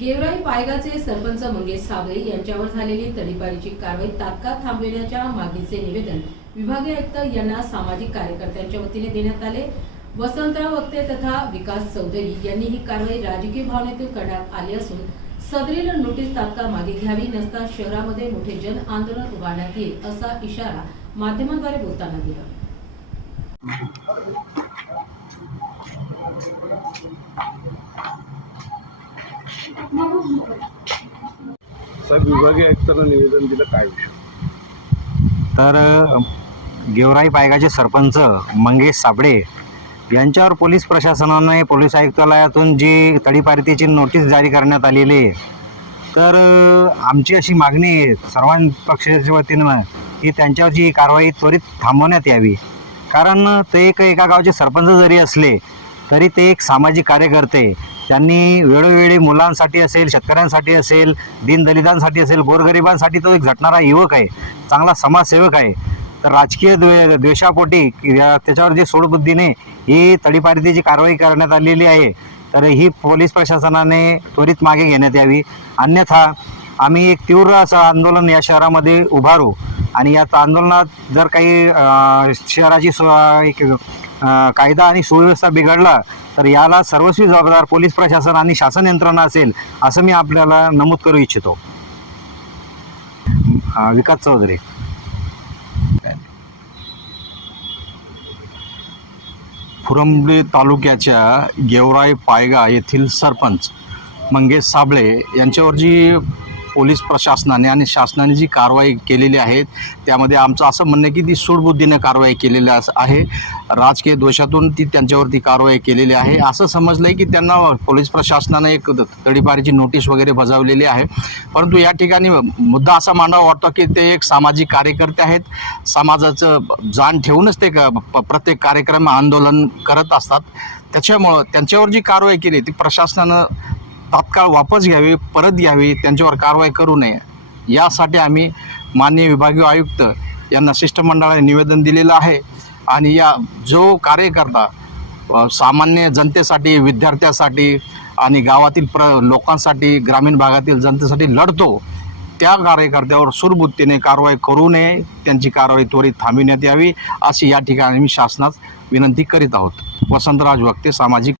गेवराई पायगाचे सरपंच मंगेश साबळे यांच्यावर झालेली तडीपारीची कारवाई तात्काळ थांबविण्याच्या मागणीचे निवेदन विभागीय आयुक्त यांना सामाजिक कार्यकर्त्यांच्या वतीने देण्यात आले। वसंतराव वक्ते तथा विकास चौधरी यांनी ही कारवाई राजकीय भावनेतून करण्यात आली असून सदरील नोटीस तात्काळ मागे घ्यावी, नसता शहरामध्ये मोठे जन आंदोलन उभारण्यात येईल असा इशारा माध्यमांद्वारे बोलताना दिला। साहेब, विभागीय आयुक्तांना निवेदन दिलं, काय विषय? तर गेवराई पायगाचे सरपंच मंगेश साबळे यांच्यावर पोलीस प्रशासनाने पोलीस आयुक्तालयातून जी तडीपारीची नोटीस जारी करण्यात आलेली आहे, तर आमची अशी मागणी आहे सर्व पक्षाच्या वतीनं की त्यांच्यावरची कारवाई त्वरित थांबवण्यात यावी। कारण ते एका गावचे सरपंच जरी असले तरी ते एक सामाजिक कार्यकर्ते, त्यांनी वेळोवेळी मुलांसाठी असेल, शेतकऱ्यांसाठी असेल, दीनदलितांसाठी असेल, गोरगरिबांसाठी तो एक झटणारा युवक आहे, चांगला समाजसेवक आहे। तर राजकीय द्वेषापोटी त्याच्यावर जी सूडबुद्धीने ही तडीपारीची कारवाई करण्यात आलेली आहे, तर ही पोलीस प्रशासनाने त्वरित मागे घेण्यात यावी। अन्यथा आम्ही एक तीव्र असं आंदोलन या शहरामध्ये उभारू आणि या आंदोलनात जर काही शहराची कायदा आणि सुव्यवस्था बिघडला तर याला सर्वस्वी जबाबदार पोलीस प्रशासन आणि शासन यंत्रणा असेल, असं मी आपल्याला नमूद करू इच्छितो। विकास चौधरी। फुलंब्री तालुक्याच्या गेवराई पायगा येथील सरपंच मंगेश साबळे यांच्यावर जी पोलीस प्रशासनाने आणि शासनाने जी कारवाई केलेली आहे, त्यामध्ये आमचं असं म्हणणं आहे की ती सूडबुद्धीने कारवाई केलेली आहे, राजकीय दोषातून ती त्यांच्यावरती कारवाई केलेली आहे। असं समजलं आहे की त्यांना पोलीस प्रशासनाने एक तडीपारीची नोटीस वगैरे बजावलेली आहे, परंतु या ठिकाणी मुद्दा असा मांडावा वाटतो की ते एक सामाजिक कार्यकर्ते आहेत, समाजाचं जाण ठेवूनच ते प्रत्येक कार्यक्रम आंदोलन करत असतात। त्याच्यामुळं त्यांच्यावर जी कारवाई केली ती प्रशासनानं तात्काळ वापस घ्यावी, परत घ्यावी, त्यांच्यावर कारवाई करू नये, यासाठी आम्ही माननीय विभागीय आयुक्त यांना शिष्टमंडळाने निवेदन दिलेलं आहे। आणि या जो कार्यकर्ता सामान्य जनतेसाठी, विद्यार्थ्यांसाठी आणि गावातील लोकांसाठी, ग्रामीण भागातील जनतेसाठी लढतो, त्या कार्यकर्त्यावर सूडबुद्धीने कारवाई करू नये, त्यांची कारवाई त्वरित थांबविण्यात यावी, अशी या ठिकाणी मी शासनास विनंती करीत आहोत। वसंतराव वक्ते, सामाजिक